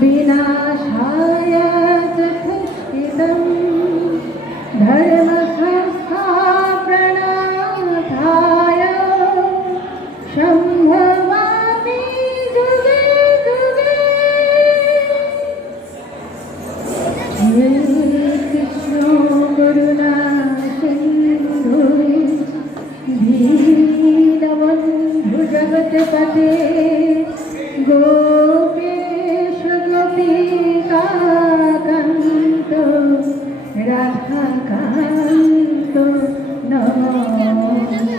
বিনা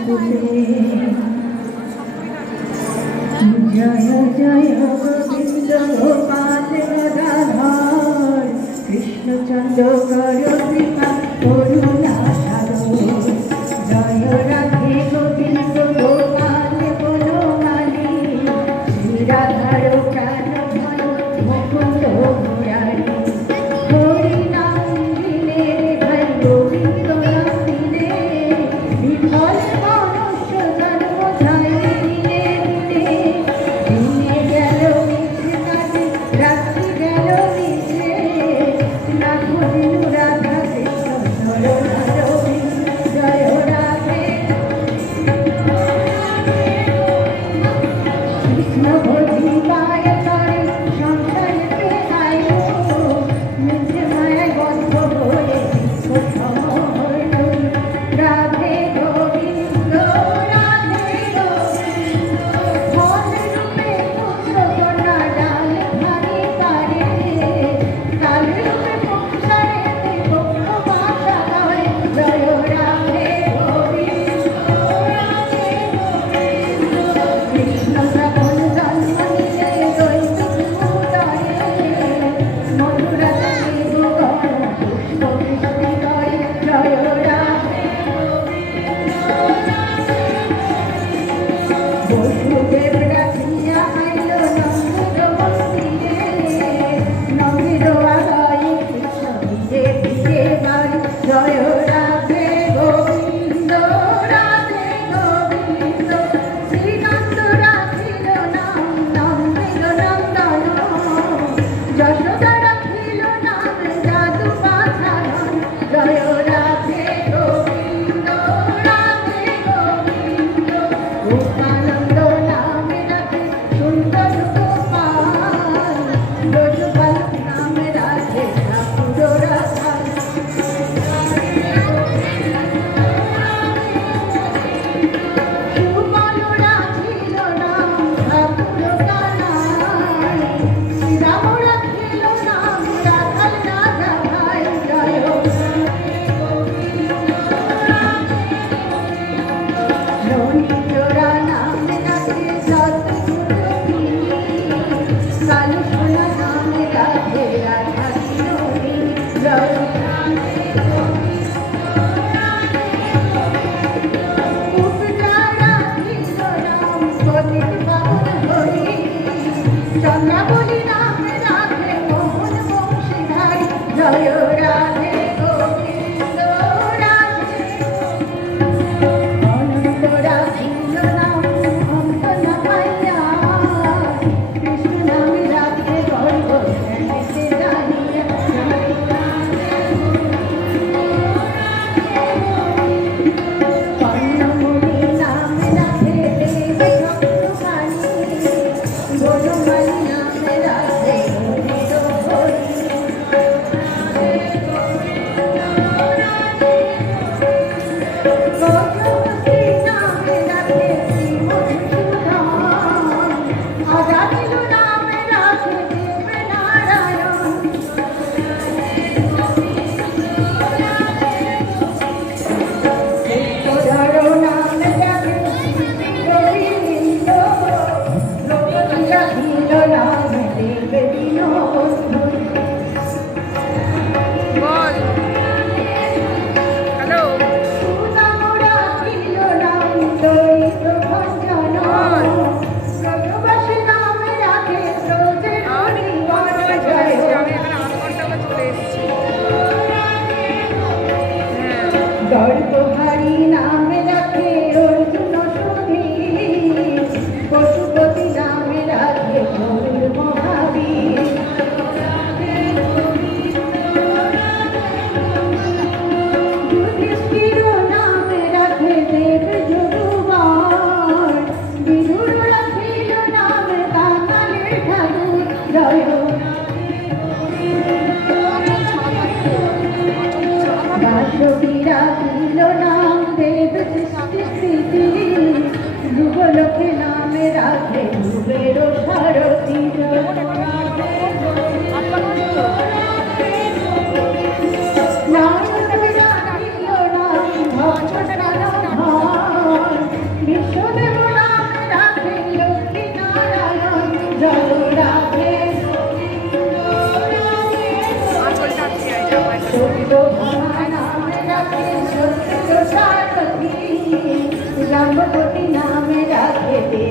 জয় জয় গোবিন্দ গোপাল রাধার কৃষ্ণচন্দ্র কর কৃপা করুণা সারো জয় রাধে গোবিন্দ গোপাল বলো মানি শ্রী রাধার Amen. के राम कोटि नाम राखे दे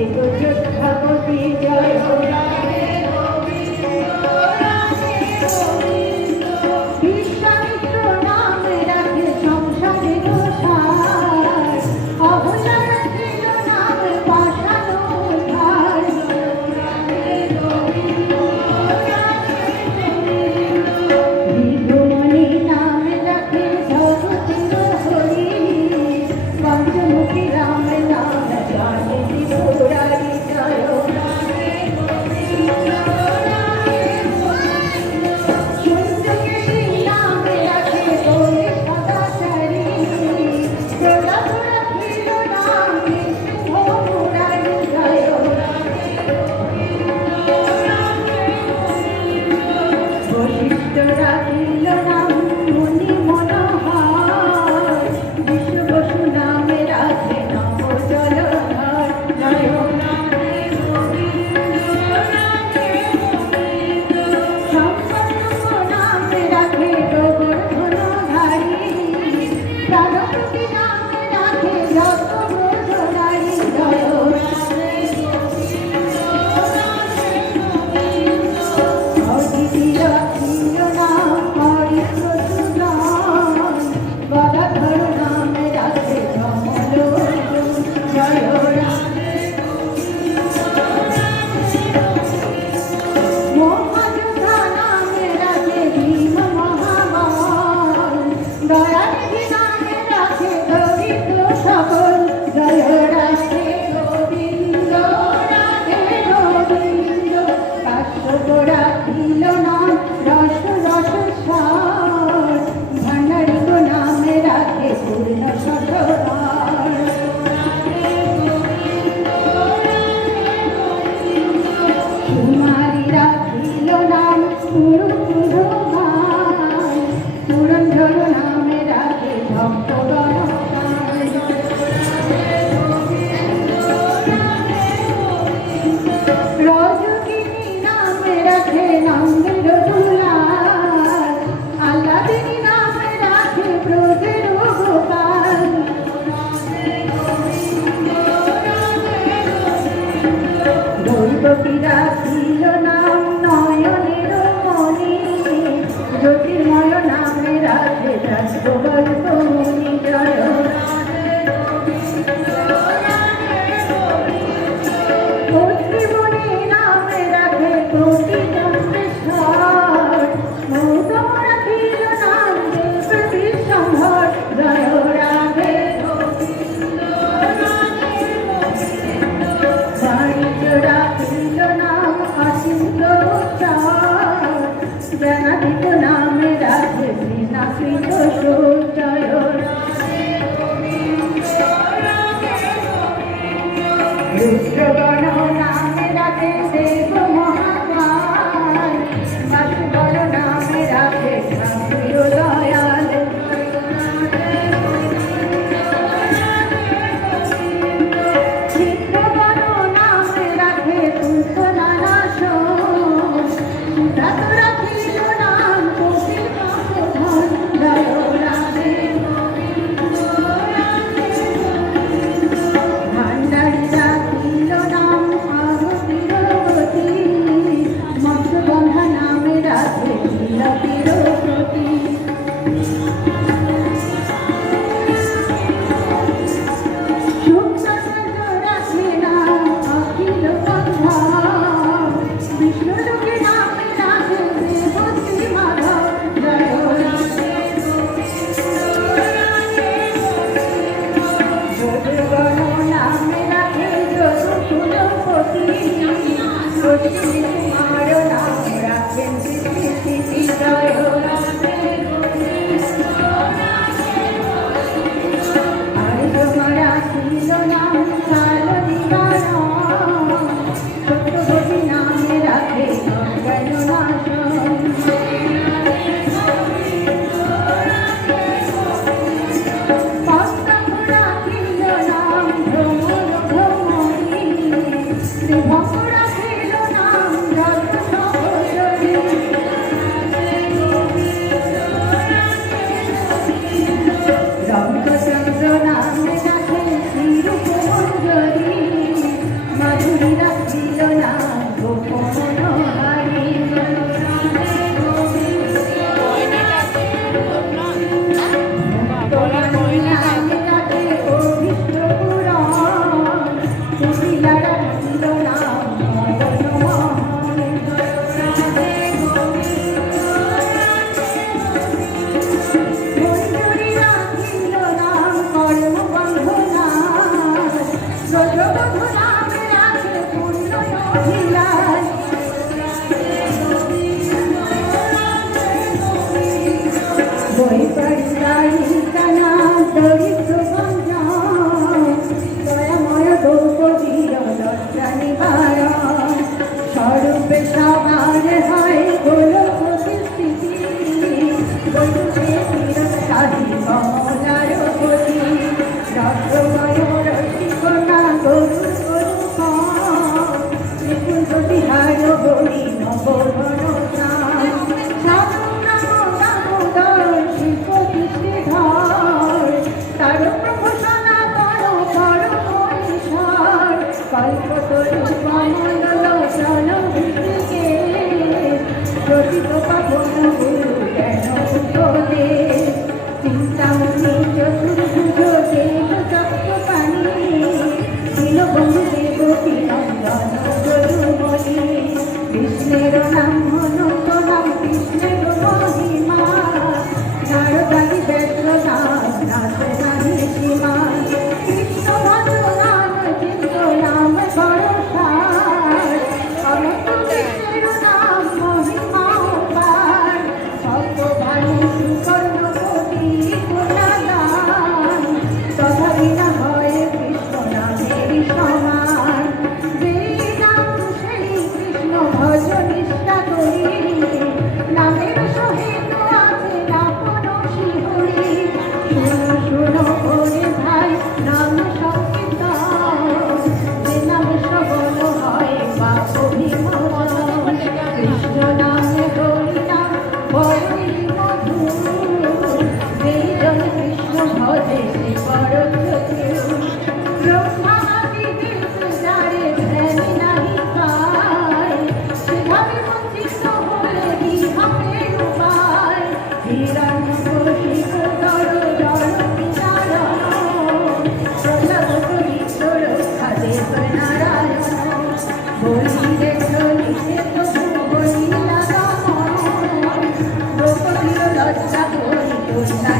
রাখে শ্রীনাথিত অভিলাষ Thank you.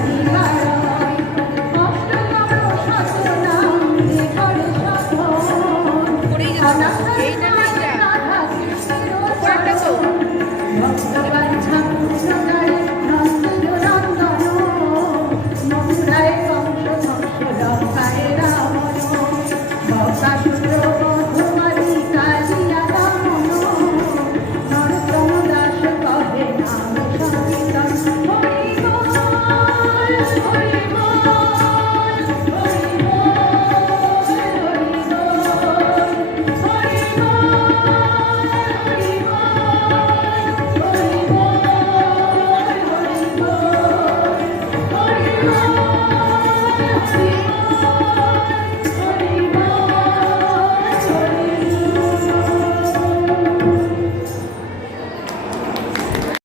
你来